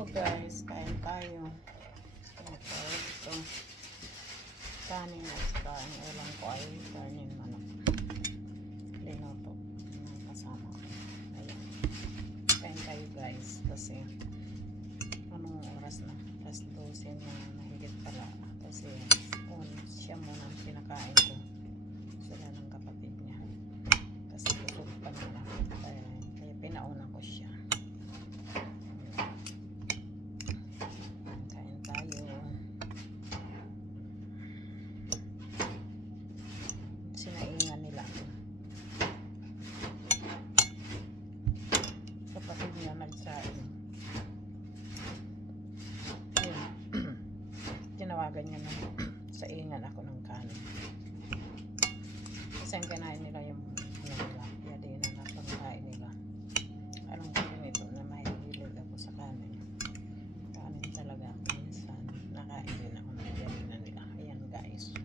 Hello guys, kain tayo. Ito, kanin at kain. Ulang ko ay kanin manok. Linoto ng kasama ko. Ayan. Kain tayo guys. Kasi, anong oras na? Tapos 12 na mahigit pala. Kasi, siya muna ang pinakain ko. Sila ng kapatid niya. Kasi busog pa nila. Kaya pinauna ko siya. Sinaingan nila ako. Kapatid niya nagsain. Yun. Tinawagan niya na saingan ako ng kanin. Kasi ang kinain nila yung nila. Kaya di na napangkain nila. Anong kanin ito na mahihilig ako sa kanin. Kanin talaga ako minsan. Nakain din ako ng kanin na nila. Ayan guys.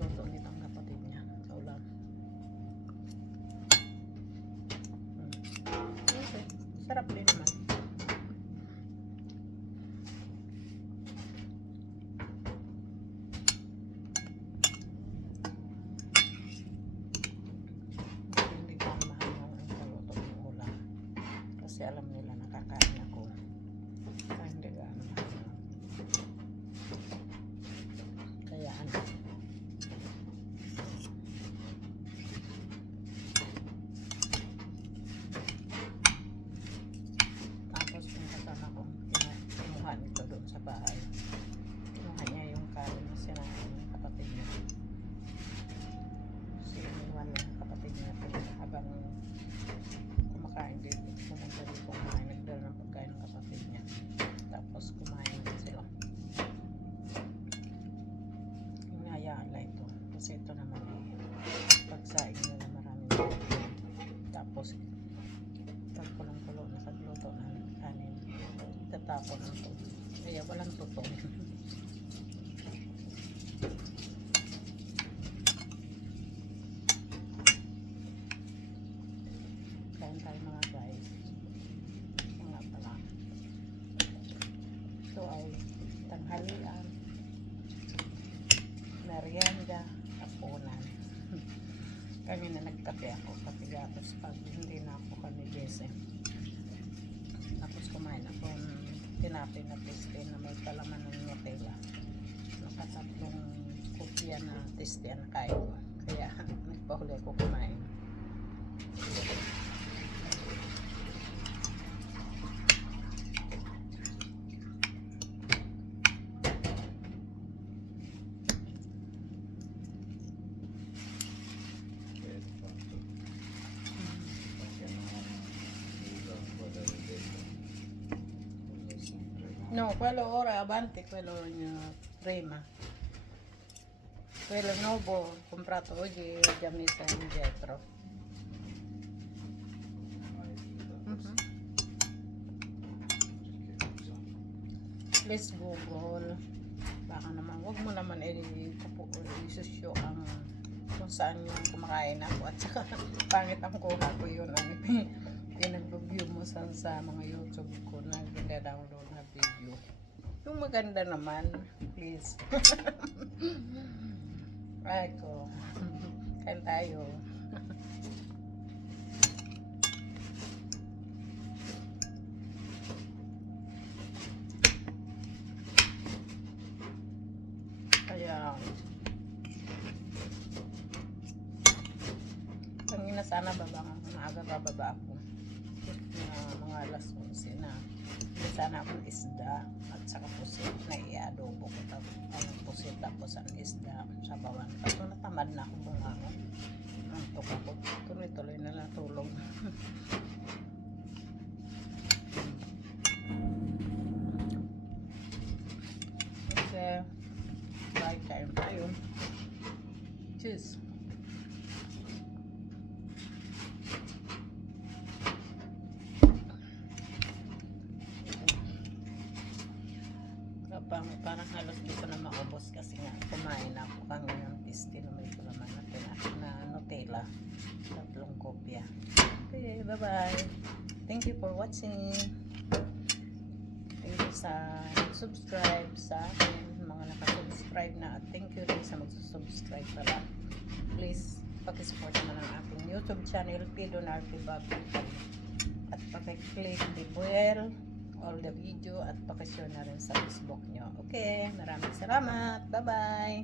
Luto nitong kapatid niya sa ulam. Okay. Sarap din naman. Hindi ko mahal ang kaluto ng ulam. Kasi alam nila nakakain ako. Kaya hindi ka mahal. Kaya ano. Kumuha nito doon sa bahay. Kinuha niya yung kanin na sinain ng kapatid niya. Siniwan niya ng kapatid niya habang kumakain dito. Pumunta dito kumain. Nagdala ng pagkain ng kapatid niya. Tapos kumain din sila. Hinayaan lang ito. Kasi ito naman pagsaing nila maraming kanin. Tapos pagkulang-kulo nakagluto ng kanin. Tatapon ito. Kaya walang tutong. Kain tayo mga guys. Mga pala. Ito ay tanghalian. Merienda. Hapunan. Kanina nagkape ako. Kapigatos pag hindi na ako kami Jesse. Tapos kumain ako ng tinapay na teste na may palaman ng Nutella. Nakatatlong kopya na teste na kain ko. Kaya nagpahuli ako kumain. No, quello ora avanti, quello in prima. Quello nuovo comprato oggi è già messo indietro. Let's Google. Baka naman, wag mo naman isusyo ang kung saan yung kumakain ako at saka pangit ang kuha ko yun. Pinag-review mo sa mga YouTube ko na gina-download na video. Yung maganda naman, please. Ay ko. Kain tayo. Kaya kanina sana maaga bababa ako. Mga alas 11 na. Hindi sana akong isda at saka pusit na i-adobo ko. Pusit tapos ang isda sa bawan. Kaso natamad na ako bumangon. Antok ako. Tuloy-tuloy na lang tulog. Okay. Bye. Kain tayo. Cheers. Parang halos di ko na maubos kasi nga kumain ako kanina ng tiste na may kulaman na Nutella. 3 kopya. Okay, bye-bye. Thank you for watching. Thank you sa subscribe sa akin, mga nakasubscribe na. At thank you rin sa magsusubscribe pala. Please, pakisupport naman ang ating YouTube channel, Pido Narty Bobby. At pakiclick the bell, all the video, at pakishare na rin sa Facebook nyo. Okay, maraming salamat. Bye-bye.